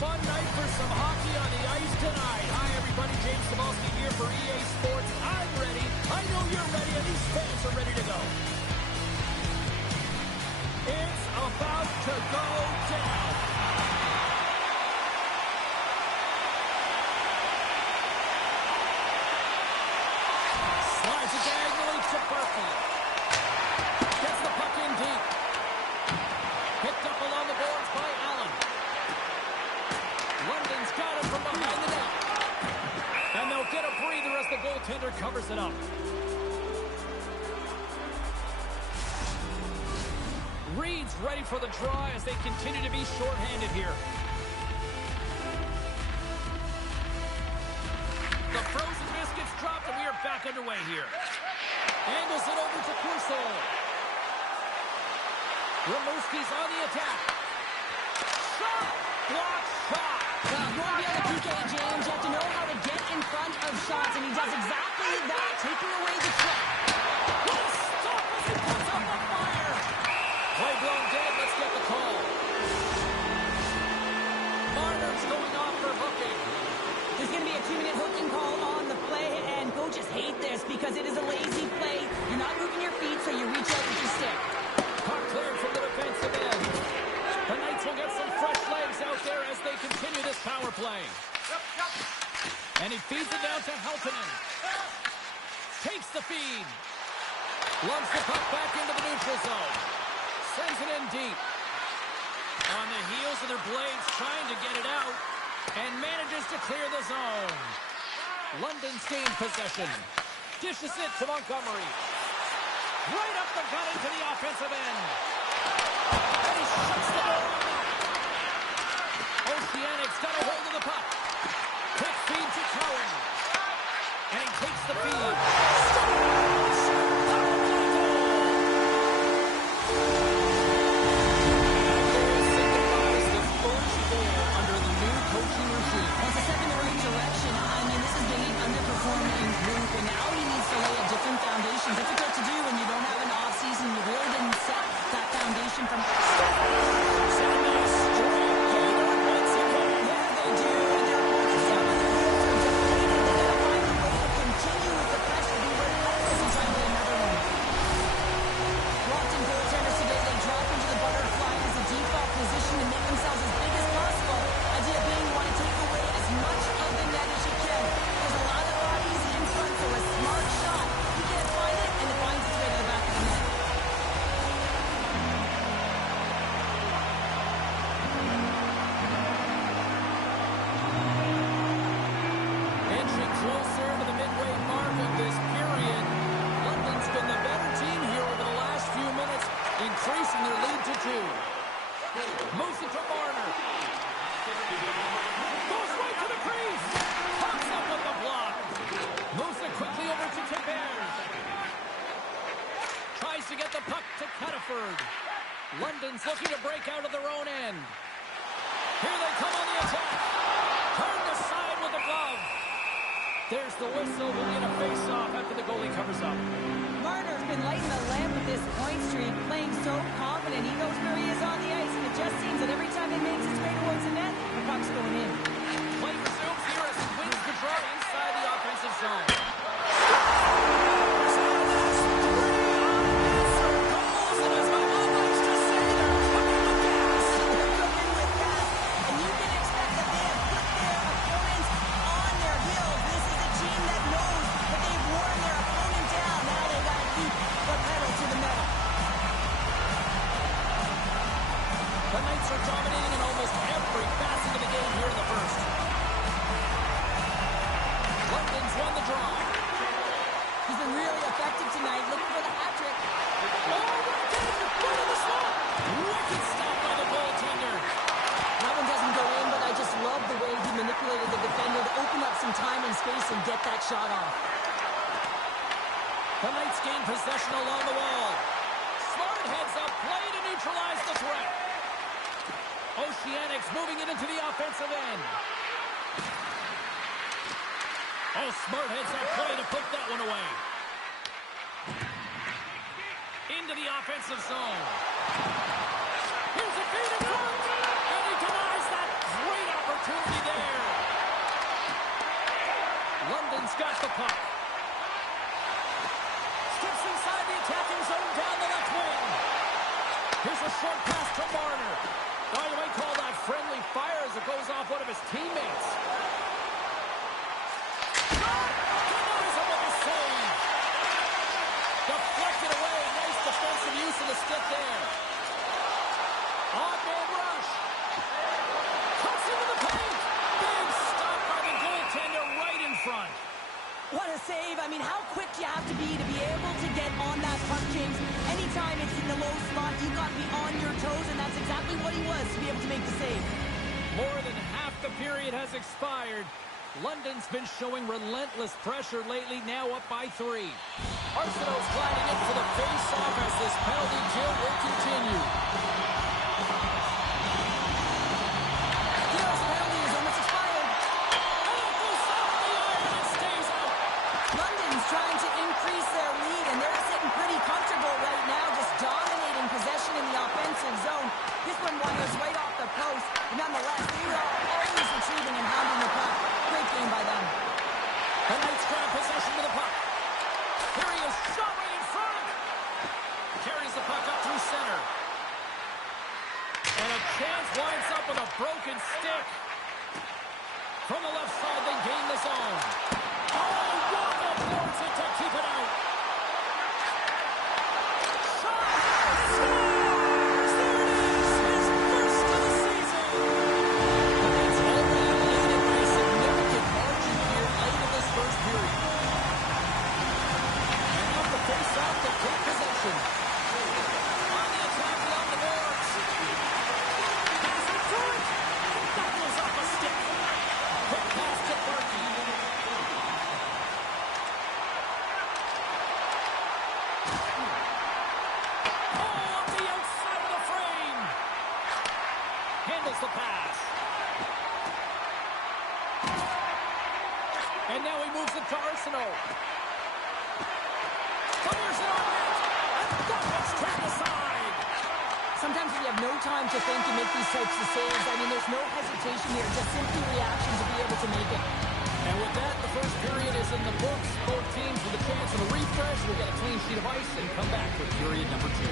fun night for some hockey on the ice tonight. Hi, everybody. James Cebulski here for EA Sports. I'm ready. I know you're ready, and these fans are ready to go. It's about to go down. Slides it diagonally to Berkey. Gets the puck in deep. Picked up along the boards by Allen. London's got it from behind the net. And they'll get a breather as the goaltender covers it up. Reed's ready for the draw as they continue to be shorthanded here. The frozen biscuits dropped, and we are back underway here. Angles it over to Crusoe. Rimouski's on the attack. Shot! Block shot! Well, you want to be on the PK, James, you have to know how to get in front of shots, and he does exactly that, taking away the trap. What a stop as he puts up a fire! Play blown dead, let's get the call. Marner's going off for hooking. There's going to be a 2-minute hooking call on the play, and coaches hate this because it is a lazy play. You're not moving your feet, so you reach out with your stick. Puck cleared from the defensive end. The Knights will get some fresh legs out there as they continue this power play. And he feeds it down to Heltonen. Takes the feed. Lumps the puck back into the neutral zone. Sends it in deep. On the heels of their blades, trying to get it out. And manages to clear the zone. London's gained possession. Dishes it to Montgomery. Right up the gut into the offensive end. And he shuts the door on that. Oceanic's got a hold of the puck. Quick feed to Cowan. And he takes the feed. Signifies the first goal under the new coaching regime. Well, it's a step in the right direction. I mean, this has been an underperforming group, and now he needs to lay a different foundation. Difficult to do when you don't have an off-season. You really didn't set that foundation from... increasing their lead to 2. Moves it to Marner. Goes right to the crease. Pops up with the block. Moves it quickly over to Timbers. Tries to get the puck to Cuttaford. London's looking to break out of their own end. Here they come on the attack. Turned aside with the glove. There's the whistle. We'll get a face-off after the goalie covers up. Marner's been lighting the lamp with this point streak, playing so confident. He knows where he is on the ice, and it just seems that every time he makes his way towards the net, the puck's going in. Play resumes here as he wins the draw inside the offensive zone. The Knights are dominating in almost every facet of the game here in the first. London's won the draw. He's been really effective tonight, looking for the hat-trick. Oh, right in the slot. Wicked stop by the goaltender. That one doesn't go in, but I just love the way he manipulated the defender to open up some time and space and get that shot off. The Knights gain possession along the wall. Smart heads up, play to neutralize the threat. Oceanics moving it into the offensive end. Oh, Smart heads up play to put that one away. Into the offensive zone. Here's a feed in front. And he denies that great opportunity. opportunity there. London's got the puck. Steps inside the attacking zone down the left wing. Here's a short pass to Marner. Oh, you might call that friendly fire as it goes off one of his teammates. Denies him with a save. Deflected away. Nice defensive use of the stick there. Odd man rush. Cuts into the paint. Big stop by the goaltender right in front. What a save. I mean, how quick do you have to be able to get on that puck, James? Anytime it's in the low spot, you got to be on your toes, and that's exactly what he was to be able to make the save. More than half the period has expired. London's been showing relentless pressure lately, now up by 3. Arsenault's gliding in for the face-off as this penalty kill will continue. Gill's penalty is almost expired. And it goes off the iron and stays out. London's trying to increase their lead, and they're sitting pretty comfortable right now, just dominating possession in the offensive zone. This one wanders right off the post. Nonetheless, they are always retrieving and hounding the puck. Great game by them. The Knights grab possession to the puck. Here he is, shot right in front. Carries the puck up through center. And a chance winds up with a broken stick. From the left side, they gain the zone. Oh, Walker boards it to keep it out. Shot! Scores! There it is! His first of the season! The Knights already leading by a significant margin here late in this first period. And off the face-off, they take possession. On the attack along the boards. Pass it to it! That goes off a stick. Quick pass to Berkey. Oh, up the outside of the frame. Handles the pass. And now he moves it to Arsenault. Fires it on net. And that one's turned aside. Sometimes when you have no time to think and make these types of saves, I mean, there's no hesitation here, just simply reaction to be able to make it. And with that, the first period is in the books. Both teams with a chance of a refresh. We'll get a clean sheet of ice and come back for period number 2.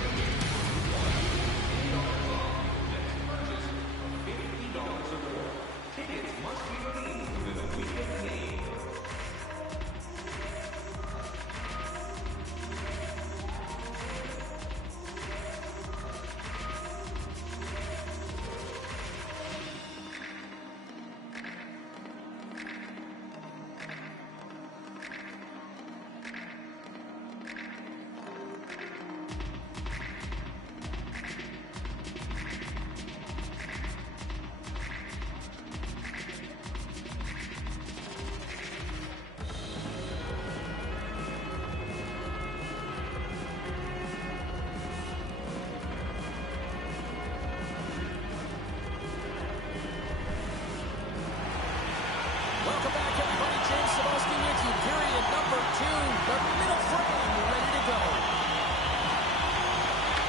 Welcome back, everybody. James Cebulski with you. Period number 2. The middle frame ready to go.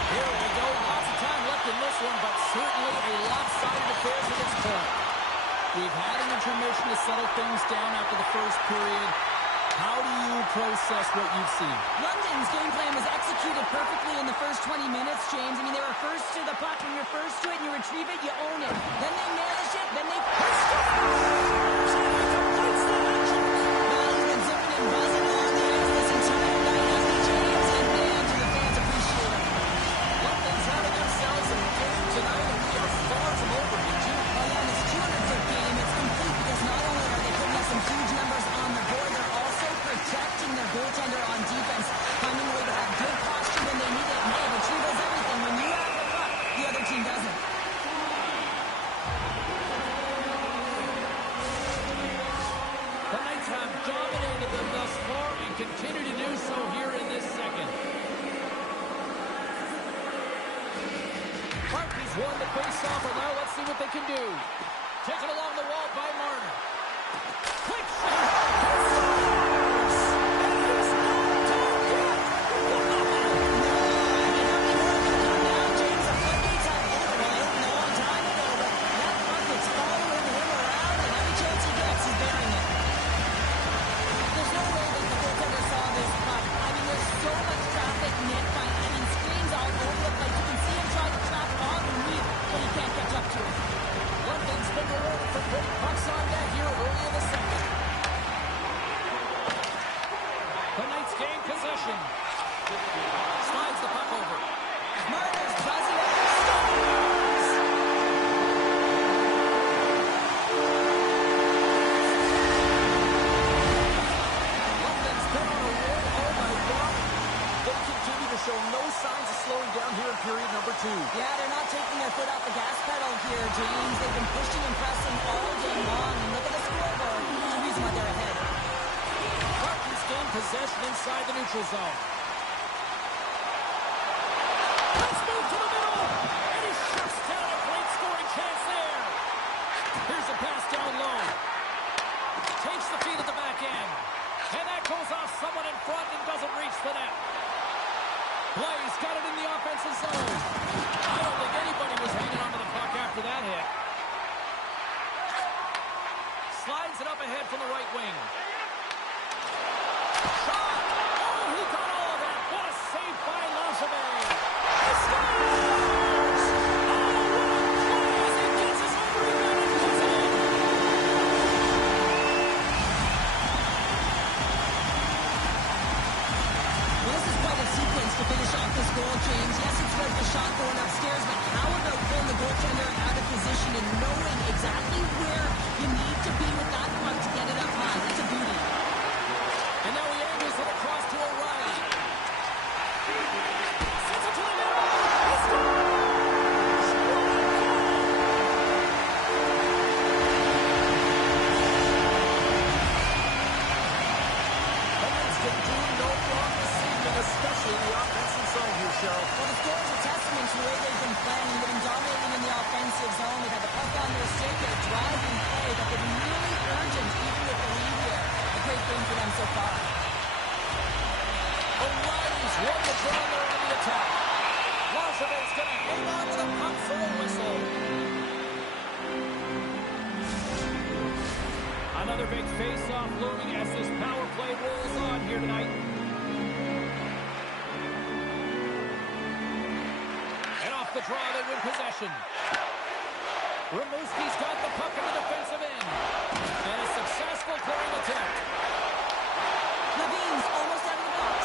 Here we go. Lots of time left in this one, but certainly a lopsided affair to this point. We've had an intermission to settle things down after the first period. How do you process what you've seen? London's game plan was executed perfectly in the first 20 minutes, James. I mean, they were first to the puck. When you're first to it and you retrieve it, you own it. Then they manage it, then they push it. Well, he's been zipping and buzzing on the ice this entire night, hasn't he, James? And man, do the fans appreciate it. London's having themselves a game tonight, and we are far from over here, too. Oh, yeah, and this 200-foot game, it's complete because not only are they putting up some huge numbers on the board, they're also protecting their goaltender on defense, finding a way to have good posture when they need it. And hey, retrievals everything. When you have the puck, the other team doesn't. The Knights have dominated them thus far and continue to do so here in this second. Hartby's won the face-off, and now let's see what they can do. Taken along the wall by Marner. Quick shot! attitude. Yeah, they're not taking their foot off the gas pedal here, James. They've been pushing and pressing all game long. And look at the scoreboard. There's a reason why they're ahead. Spartans gain possession inside the neutral zone. Let's move to the middle. And he shuts down a great scoring chance there. Here's a pass down low. Takes the feed at the back end. And that goes off someone in front and doesn't reach the net. Blaze got it in the offensive zone. I don't think anybody was hanging on to the puck after that hit. Slides it up ahead from the right wing. Shot! Oh, he got all of that. What a save by Langevin. He scores! Oh, what a play as he gets his own rebound and puts it in. Well, this is quite a sequence to finish off this goal, James. Yes, it's like the shot going upstairs, but how about pulling the goaltender out of position and knowing exactly where you need to be with that puck to get it up high? That's a beauty. And now he angles it across to O'Reilly. Sends it to the middle. He scores! The Knights can do no wrong this evening, especially in the offensive zone here, Cheryl. Well, the score is a testament to the way they've been playing. They've been dominating in the offensive zone. They've had the puck on their stick. They're driving play, but they've been really urgent, even with the lead here. A great game for them so far. O'Reilly's won the draw there on the attack. Langevin's going to hang on to the puck for a whistle. Another big face-off looming as this power play rolls on here tonight. And off the draw, they win possession. Rimouski's got the puck in the defensive end. And a successful clearing attempt. Levine's almost out of the box.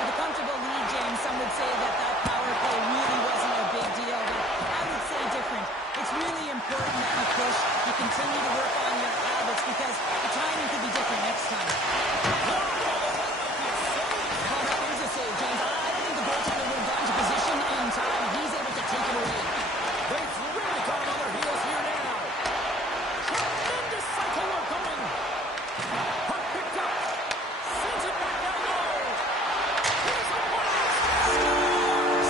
With a comfortable lead, James, some would say that that power play really wasn't a big deal, but I would say different. It's really important that you push, you continue to work on your habits because the timing could be different next time. Well, that is a save, James. I think the goaltender would have gotten to position in time. He's able to take it away. They've really gone on their heels here now. Tremendous cycle work going. Puck picked up. Sends it back down low. Here's a blast. Scores!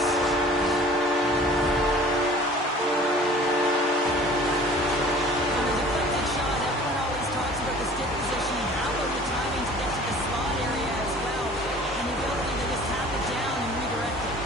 On a deflected shot, everyone always talks about the stick positioning. How about the timing to get to the slot area as well? And the ability to just tap it down and redirect it.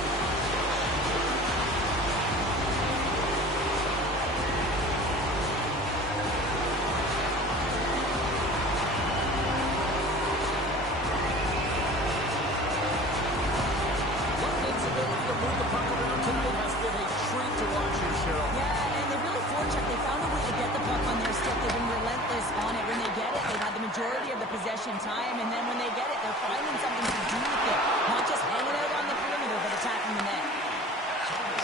London's ability to move the puck around tonight has been a treat to watch here, Cheryl. Yeah, and they really forecheck. They found a way to get the puck on their stick. They've been relentless on it. When they get it, they've had the majority of the possession time, and then when they get it, they're finding something to do with it. Not just hanging out on the perimeter, but attacking the net.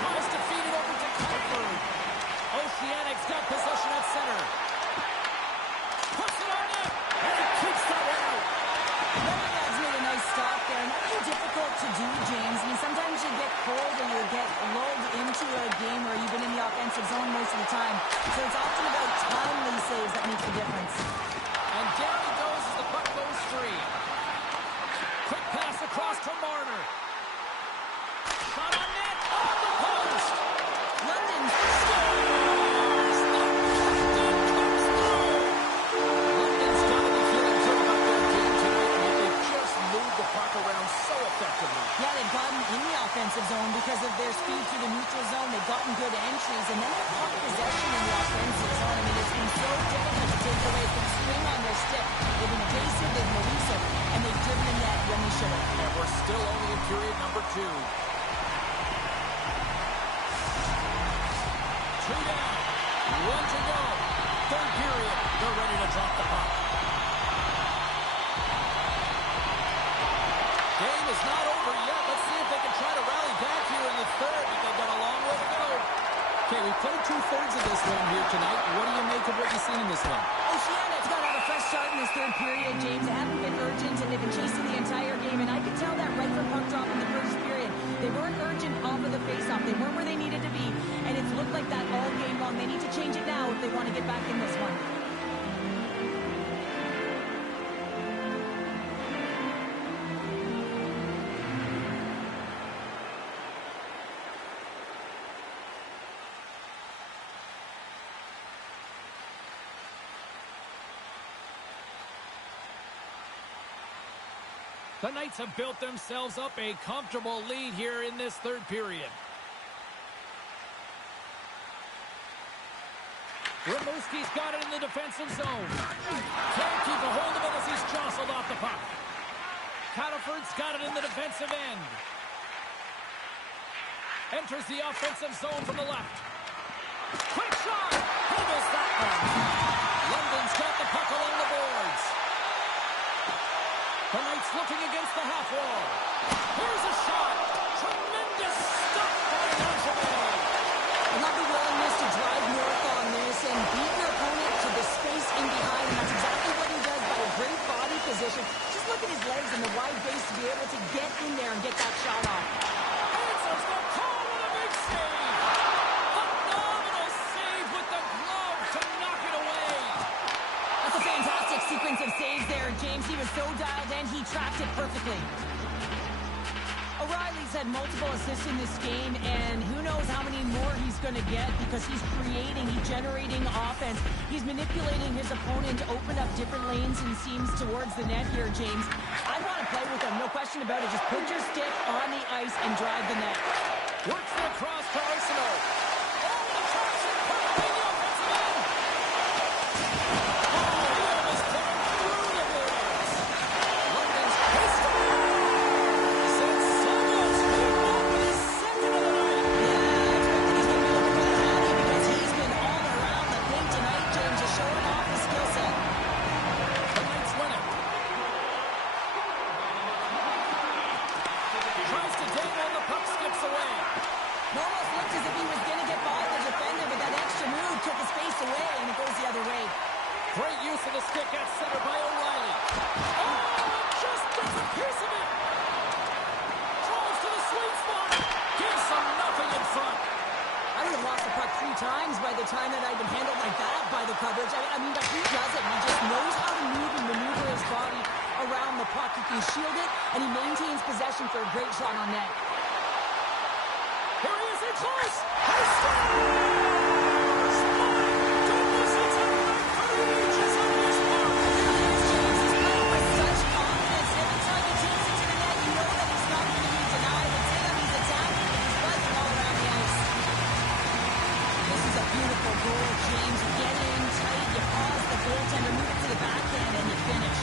Tries to feed it over to Crawford. Oceanic's got possession at center. Puts it on net, and he keeps that one out. Lemonad's made a nice stop there. Nothing difficult to do, James. I mean, sometimes you get cold or you get lulled into a game where you've been in the offensive zone most of the time. So it's often about timely saves that makes the difference. And down he goes as the puck goes free. Quick pass across to Marner. Shot on net, off the post. London Scores! The captain comes through. London's got to be feeling good about their game tonight, but they've just moved the puck around so effectively. Yeah, they've gotten in the offensive zone because of their speed through the neutral zone. They've gotten good entries, and then they've got possession in the offensive zone. I mean, it's been so difficult to take away from string on their stick. They've been evasive, they've been elusive, and they've driven the net when they should have. And we're still only in period number 2. 2 down, 1 to go. Third period, they're ready to drop the puck. Game is not over yet. Let's see if they can try to rally back here in the third, but they've got a long way to go. Okay, we played 2/3 of this one here tonight. What do you make of what you've seen in this one? Oceanic's got to have a fresh start in this third period, James. They haven't been urgent, and they've been chasing the entire game, and I could tell that right from puck drop in the first period. They weren't urgent off of the faceoff. They weren't where they needed to be, and it's looked like that all game long. They need to change it now if they want to get back in this one. The Knights have built themselves up a comfortable lead here in this third period. Rimouski's got it in the defensive zone. Can't keep a hold of it as he's jostled off the puck. Cataford's got it in the defensive end. Enters the offensive zone from the left. Quick shot! He missed that one. London's got the puck along the boards. The Knights looking against the half wall. Here's a shot. Tremendous stop by Langevin. I love the willingness to drive north on this and beat your opponent to the space in behind, and that's exactly what he does by a great body position. Just look at his legs and the wide base to be able to get in there and get that shot off. Answers the call with a big save. Phenomenal save with the glove to knock it away. That's a fantastic sequence of saves there, James. He was so dialed in, he tracked it perfectly. O'Reilly's had multiple assists in this game, and who knows how many more he's going to get because he's creating, he's generating offense. He's manipulating his opponent to open up different lanes and seams towards the net here, James. I want to play with him, no question about it. Just put your stick on the ice and drive the net. Works it across to Arsenault. Oh, the toss it quickly in the offensive end. Oh, he almost put him through the boards. London's pissed off. Sends Samuels deep off his second of the night. Yeah, I expected he's going to be looking for the handy because he's been all around the thing tonight, James, just showing off his skill set. The Knights win it. Tries to dig on the puck, skips away. It almost looked as if he was going to get by the defender, but that extra move took his face away, and it goes the other way. Great use of the stick at center by O'Reilly. Oh, just gets a piece of it. Drives to the sweet spot. Gives him nothing in front. I would have lost the puck 3 times by the time that I'd been handled like that by the coverage. I mean, but he does it. He just knows how to move and maneuver his body around the puck. He can shield it, and he maintains possession for a great shot on net. Here he is in close. He scores! My goodness, it's a outrageous on his part. James is playing with such confidence. Every time he takes it to the net, you know that he's not going to be denied. It's him, he's attacking, and he's buzzing all around the ice. This is a beautiful goal, James. You get in tight, you pause the goaltender, move it to the backhand, and you finish.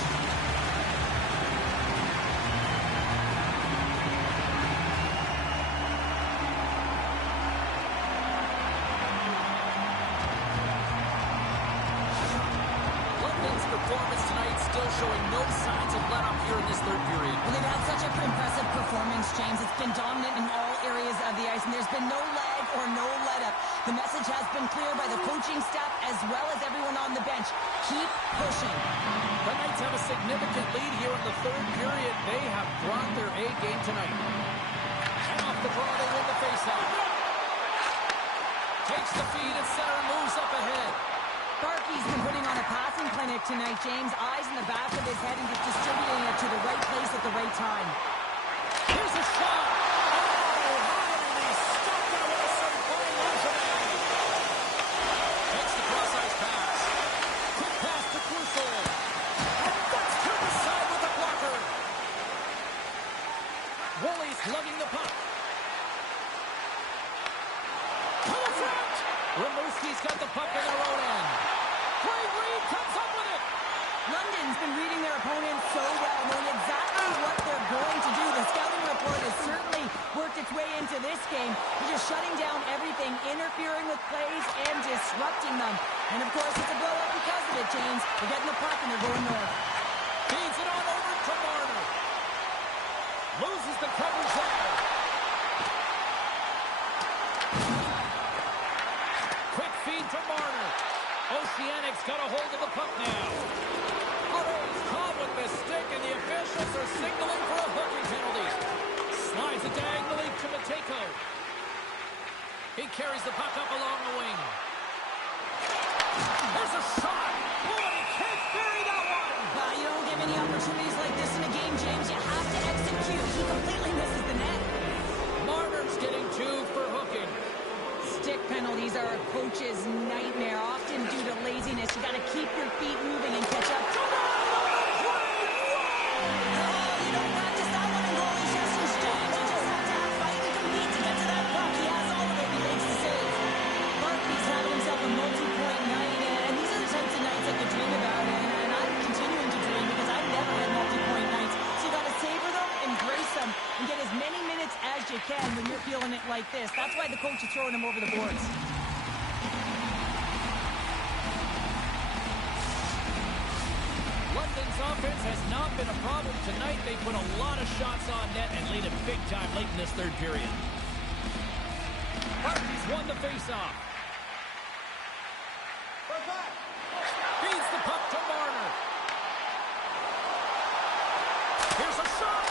London's performance tonight still showing no signs of let up here in this third period. Well, they've had such an impressive performance, James. It's been dominant in all areas of the ice, and there's been no lag or no let-up. The message has been clear by the coaching staff as well as everyone on the bench. Keep pushing. The Knights have a significant lead here in the third period. They have brought their A game tonight. And off the draw, they win the faceoff. Takes the feed at center, moves up ahead. Barkey's been putting on a passing clinic tonight, James. Eyes in the back of his head and just distributing it to the right place at the right time. Here's a shot. Oh, Riley stopped that with a certain play. Langevin takes the cross-ice pass. Quick pass to Clouseau. And that's to the side with the blocker. Woolley's lugging the puck. To the front. Rimouski's got the puck in their own end. Great read, comes up with it. London's been reading their opponents so well, knowing exactly what they're going to do. The scouting report has certainly worked its way into this game. They're just shutting down everything, interfering with plays, and disrupting them. And, of course, it's a blow-up because of it, James. They're getting the puck, and they're going north. Feeds it on over to Marner. Loses the coverage there. Quick feed to Marner. Oceanic's got a hold of the puck now. Burrow's caught with the stick, and the officials are signaling for a hooking penalty. Slides it diagonally to penalties are a coach's nightmare, often due to laziness. You got to keep your feet moving and catch up. You don't practice that one in goalie sessions, James. You just have to have fight and compete to get to that puck. He has all of it. He makes the save. Barkley's having himself a multi-point night, and these are the types of nights that you dream about. And I'm continuing to dream because I've never had multi-point nights. So you got to savor them, embrace them, and get as many minutes as you can when you're feeling it like this. That's why the coach is throwing him over the boards. London's offense has not been a problem tonight. They put a lot of shots on net and lead it big time late in this third period. Harvey's won the faceoff. Feeds the puck to Marner. Here's a shot.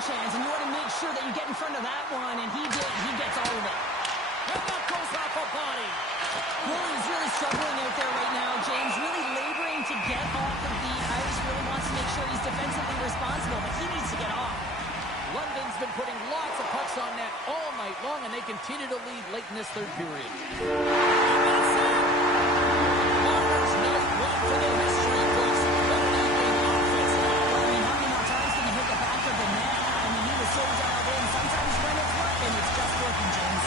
Chance, and you want to make sure that you get in front of that one, and he did. He gets all of it. And that goes off a body. Goalie is really struggling out there right now, James, really laboring to get off the beat. Irish really wants to make sure he's defensively responsible, but he needs to get off. London's been putting lots of pucks on net all night long, and they continue to lead late in this third period. And that's it. Marner's night one for the history books. What an evening offensively. Well, I mean, how many more times can you hit the back of the net? I mean, he was so dialed in. Sometimes when it's working, it's just working, James.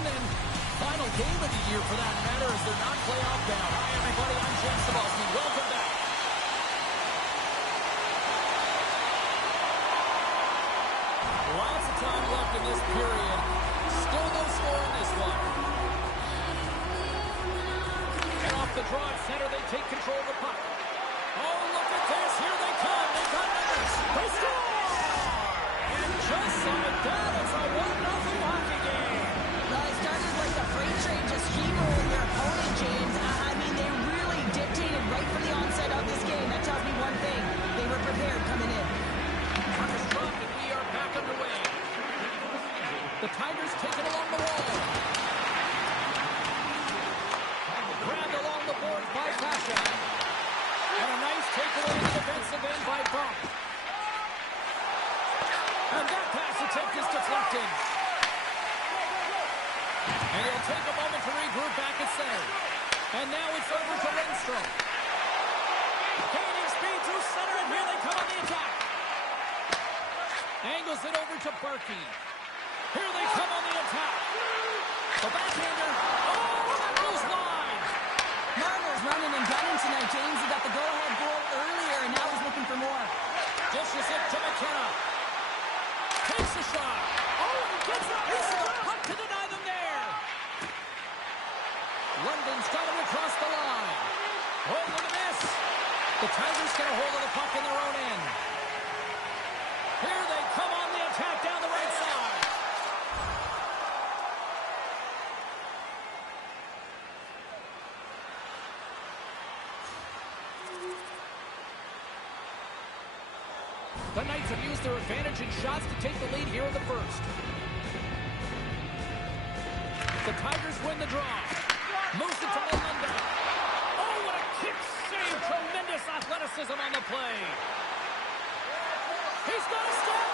season and final game of the year for that matter as they're not playoff bound. Hi, everybody. I'm James Cebulski. Welcome back. Lots of time left in this period. Still no score in this one. And off the draw at center, they take control of the puck. Oh, look at this. Here they come. They've got numbers. They score! And just like that, it's a 1-0 hockey game. Well, it started like the freight train just steamrolling their opponent, James. I mean, they really dictated right from the onset of this game. That tells me one thing. They were prepared coming in. Puck is dropped, and we are back underway. The Tigers take it along the wall. Grabbed along the boards by Pasha. And a nice takeaway in the defensive end by Bump. And that pass attempt is deflected. And he'll take a moment to regroup back at center. And now it's over to Lindstrom. Gaining speed through center, and here they come on the attack. Angles it over to Berkey. Here they come on the attack. The backhander. Oh, that goes wide. Marner's running and gunning tonight, James. He got the go-ahead goal earlier, and now he's looking for more. Dishes it to McKenna. Takes a shot. Oh, and he gets a piece of the puck to deny them there. London's got him across the line. Oh, look at this. The Tigers get a hold of the puck in their own end. Here they come on the attack down the right side. The Knights have used their advantage in shots to take the lead here in the first. The Tigers win the draw. Moves it to London. Oh, what a kick save. Tremendous athleticism on the play. He's got a step.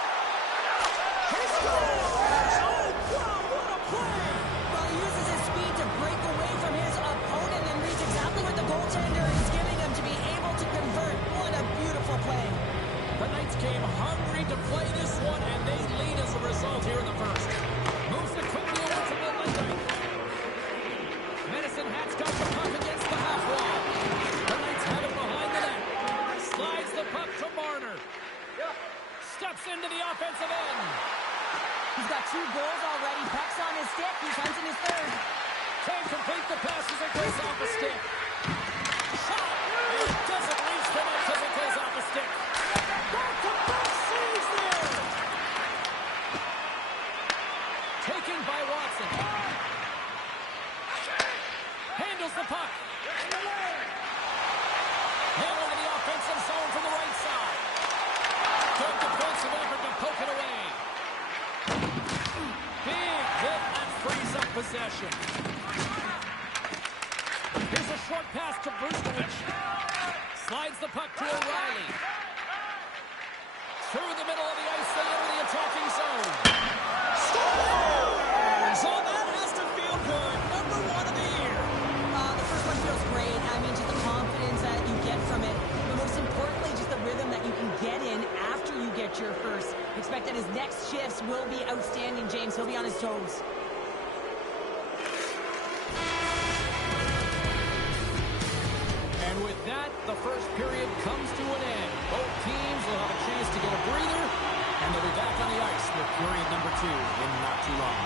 He scores! Oh, wow, what a play. Well, he uses his speed to break away from his opponent and reads exactly what the goaltender is giving him to be able to convert. What a beautiful play. The Knights came hungry to play this one, and they lead as a result here in the first. Moves it quickly over to the London. Medicine Hat's got the puck against the half wall. The Knights have it behind the net. Slides the puck to Marner. Steps into the offensive end. He's got 2 goals already. Puck's on his stick. He's hunting his third. Can't complete the pass as it goes off the stick. Shot! And it doesn't reach the net as it goes off the stick. Back-to-back saves there! Taken by Watson. Handles the puck. Now into the offensive zone from the right side. Good defensive effort to poke it away. Big hit and frees up possession. Here's a short pass to Brustovich. Slides the puck to O'Reilly. Through the middle of the ice, they enter the attacking zone. Scores! Oh, that has to feel good. Number 1 of the year. The first one feels great. I mean, just the confidence that you get from it. But most importantly, just the rhythm that you can get in after you get your first. Expect that his next shifts will be outstanding, James. He'll be on his toes. And with that, the first period comes to an end. Both teams will have a chance to get a breather, and they'll be back on the ice with period number 2 in not too long.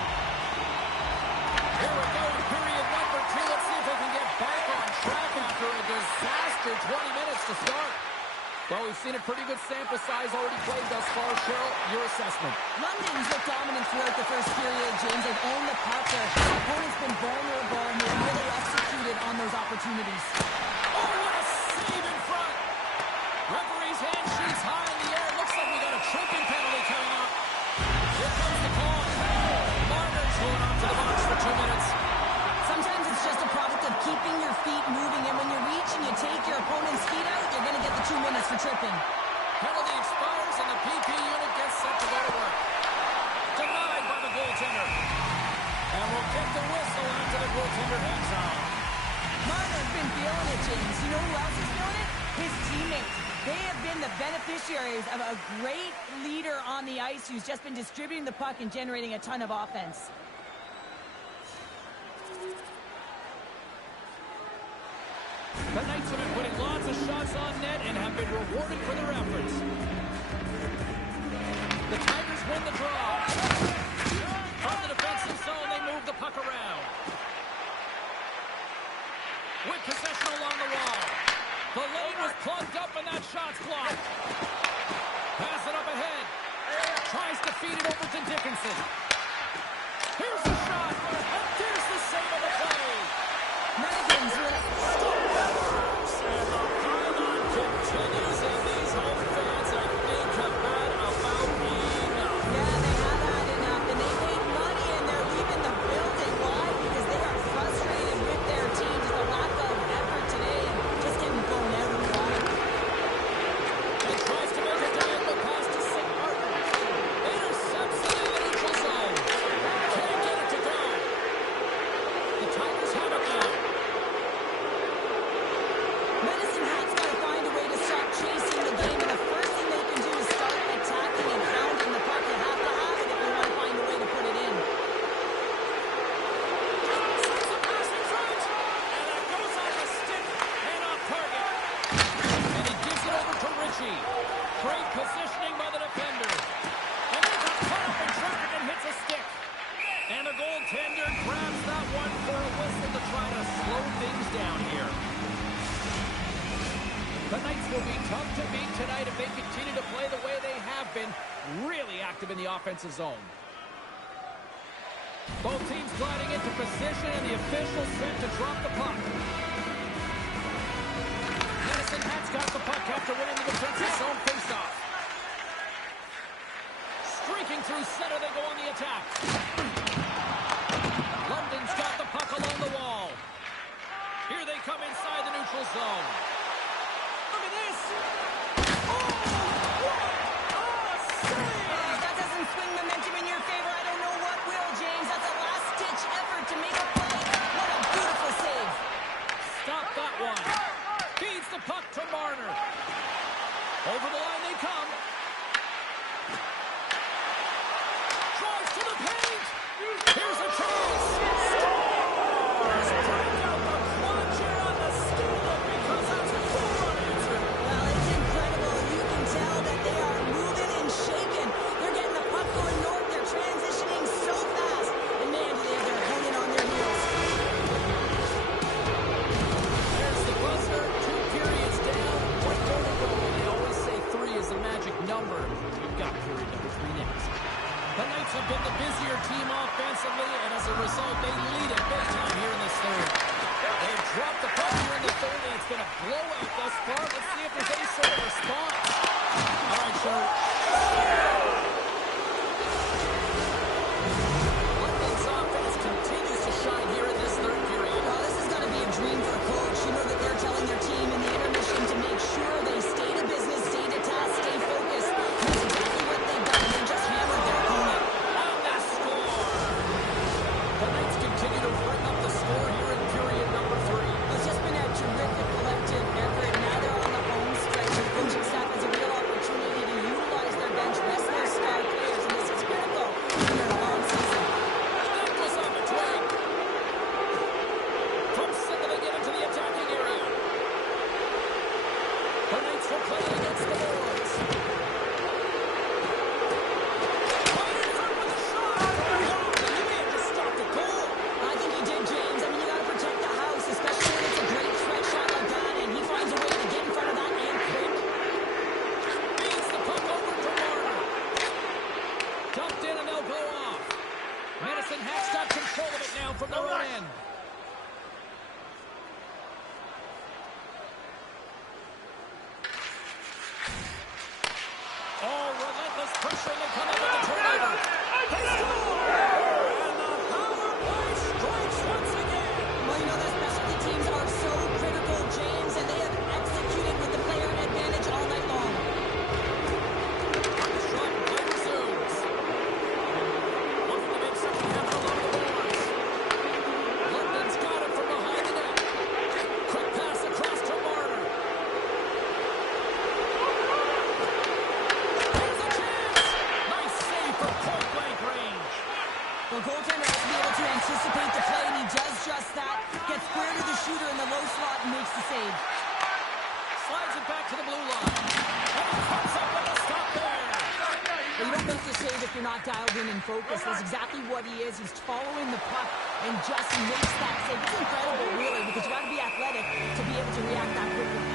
Here we go, period number 2. Let's see if they can get back on track after a disaster 20 minutes to start. Well, we've seen a pretty good sample size already played thus far. Cheryl, your assessment. London's looked dominant throughout the first period, James. They've owned the puck. Their opponent's been vulnerable, and they've really executed on those opportunities. Oh, what a save in front. Referee's hand shoots high in the air. Looks like we got a tripping penalty coming up. Here comes the call. Marner's going on to the box for 2 minutes. Sometimes it's just a product of keeping your feet moving, and when you reach and you take your opponent's feet out, you're going to get the 2 minutes for tripping. Penalty expires, and the PP unit gets set to go to work. Denied by the goaltender. And we'll get the whistle after the goaltender heads on. Marner's been feeling it, James. You know who else is feeling it? His teammates. They have been the beneficiaries of a great leader on the ice who's just been distributing the puck and generating a ton of offense. The Knights have been putting lots of shots on net and have been rewarded for their efforts. The Tigers win the draw. From the defensive zone, they move the puck around. With possession along the wall. The lane was plugged up and that shot's blocked. Pass it up ahead. Tries to feed it over to Dickinson. Here's the shot. And here's the save of the play. Madigan's with it. And the pylon continues, and these home fans, I think, have had about enough. Yeah, they have had enough, and they paid money, and they're leaving the building. Why? Because they are frustrated with their team. Just a lack of effort today, and just getting blown out in the water. He tries to make a diagonal pass to St. Martin. Intercepts it in the neutral zone. Can't get it to go. The Tigers have it now. Medicine Hat's got to find a way to stop chasing the game, and the first thing they can do is start attacking and hounding the puck. You have to have it if you want to find a way to put it in. Sends the pass in front. And that goes off the stick and off target. And he gives it over to Ritchie. Great positioning by the defender. And there's a cut up in traffic and hits a stick. And the goaltender grabs that one for a whistle to try to slow things down here. The Knights will be tough to beat tonight if they continue to play the way they have been, really active in the offensive zone. Both teams gliding into position, and the official set to drop the puck. Medicine Hat's got the puck after winning the defensive zone faceoff. Streaking through center, they go on the attack. London's got the puck along the wall. Here they come inside the neutral zone. Look at this! Oh, what a save! That doesn't swing momentum in your favor. I don't know what will, James. That's a last-ditch effort to make a play. What a beautiful save. Stop that one. Feeds the puck to Marner. Over the line they come. Drives to the paint. Here's a chance. Scores! Break out the clutch here on the steal because that's a four-run answer. Well, it's incredible. You can tell that they are moving and shaking. They're getting the puck going north. They're transitioning so fast. And man, they're hanging on their heels. There's the buzzer. 2 periods down. 1 goal to go. They always say 3 is the magic number. We've got period number 3 next. The Knights have been the busier team offensively, and as a result, they lead it big time here in this third. They've dropped the puck here in the third, and it's been a blowout thus far. Let's see if there's any sort of response. All right, Sherry. London's offense continues to shine here in this third period. Well, this is going to be a dream for a coach. You know that they're telling their team in the intermission to make sure they stay to business, stay to task, stay focused. And that's exactly what they've done. They just hammered their opponent. On the score! The Knights continue to bring up the score here in period number 3. It's just been a terrific collective effort. Now they're on the home stretch. The coaching staff has a real opportunity to utilize their bench, rest their star players, and this is critical in their long season. That was on the twig. From center, they get into the attacking area. The Knights will play against the boards. Right in front with a shot. He may have just stopped a goal. I think he did, James. I mean, you got to protect the house, especially when it's a great stretch shot like that, and he finds a way to get in front of that and quick. Feeds the puck over to Marner. Dumped in and they'll go off. Medicine Hat's got control of it now from their own end. if you're not dialed in and focused. That's exactly what he is. He's following the puck and just makes that save. It's incredible, really, because you got to be athletic to be able to react that quickly.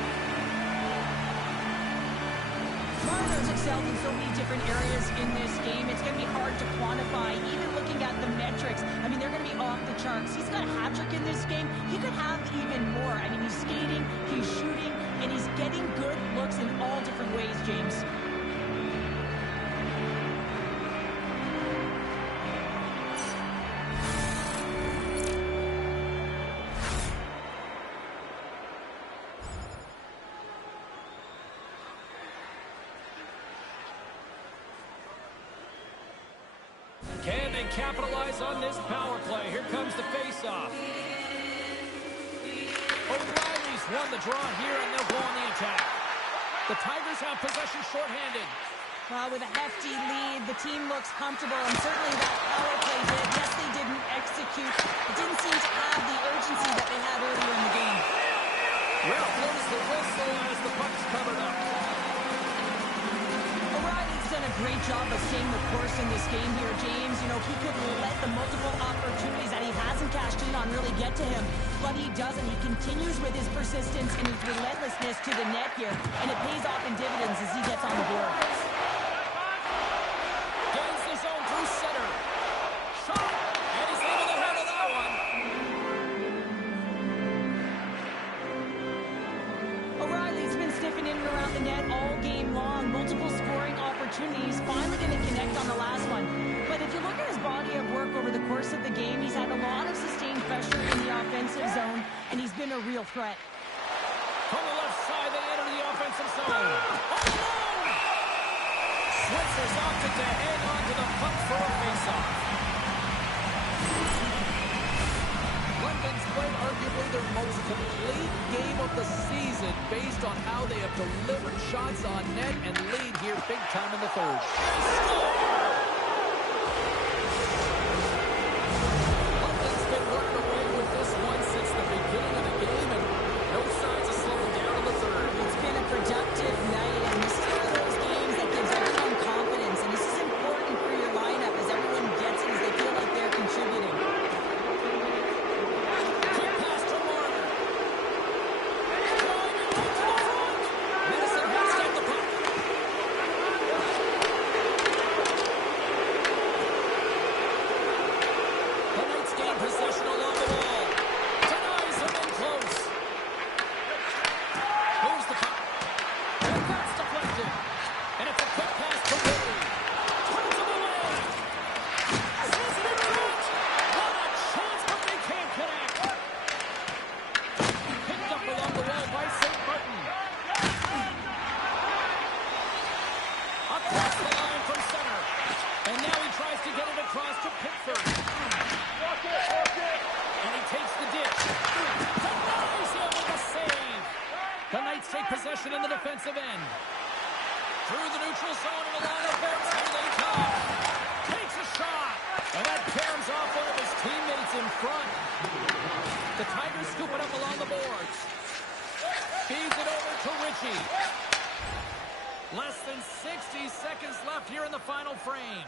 Marner's excelled in so many different areas in this game. It's going to be hard to quantify, even looking at the metrics. I mean, they're going to be off the charts. He's got a hat trick in this game. He could have even more. I mean, he's skating, he's shooting, and he's getting good looks in all different ways, James. Can they capitalize on this power play? Here comes the face-off. O'Reilly's won the draw here, and they'll go on the attack. The Tigers have possession shorthanded. Well, with a hefty lead, the team looks comfortable, and certainly that power play did. Yes, they didn't execute. It didn't seem to have the urgency that they had earlier in the game. Ref blows the whistle as the puck's covered up. O'Reilly's done a great job of staying the course in this game here, James. You know, he could let the multiple opportunities that he hasn't cashed in on really get to him, but he doesn't. He continues with his persistence and his relentlessness to the net here, and it pays off in dividends as he gets on the board. Gains the zone through center. Shot, and he's able to handle that one. O'Reilly's been sniffing in and around the net all game long. Multiple scoring opportunities. Finally going to connect on the last one. But if you look at his body of work over the course of the game, he's had a lot of sustained pressure in the offensive zone, and he's been a real threat. From the left side, they enter the offensive zone. Oh, Switzer's opted to hang on to the puck for a faceoff. London's played arguably their most complete game of the season based on how they have delivered shots on net and lead here big time in the third. London's been running away with this one since the beginning of the game, and no signs of slowing down in the third. It's been a productive night, and this is one of those games that gives everyone confidence, and this is important for your lineup as everyone gets it, as they feel like they're contributing. Quick pass to Marner. Driving right to the front. Medicine has got the puck. The Knights gain possession along the wall. Denies him in close. Moves the puck. And that's deflected. And it's a quick pass to Willie. Turns him away. Sends it in front. What a chance, but they can't connect. Picked up along the wall by St. Martin. Across the line from center. And now he tries to get it across to Pickford. And he takes the ditch. Denies him with the save. The Knights take possession in the defensive end. Through the neutral zone and along the fence. Here they come. Takes a shot. And that caroms off one of his teammates in front. The Tigers scoop it up along the boards. Feeds it over to Ritchie. Less than 60 seconds left here in the final frame.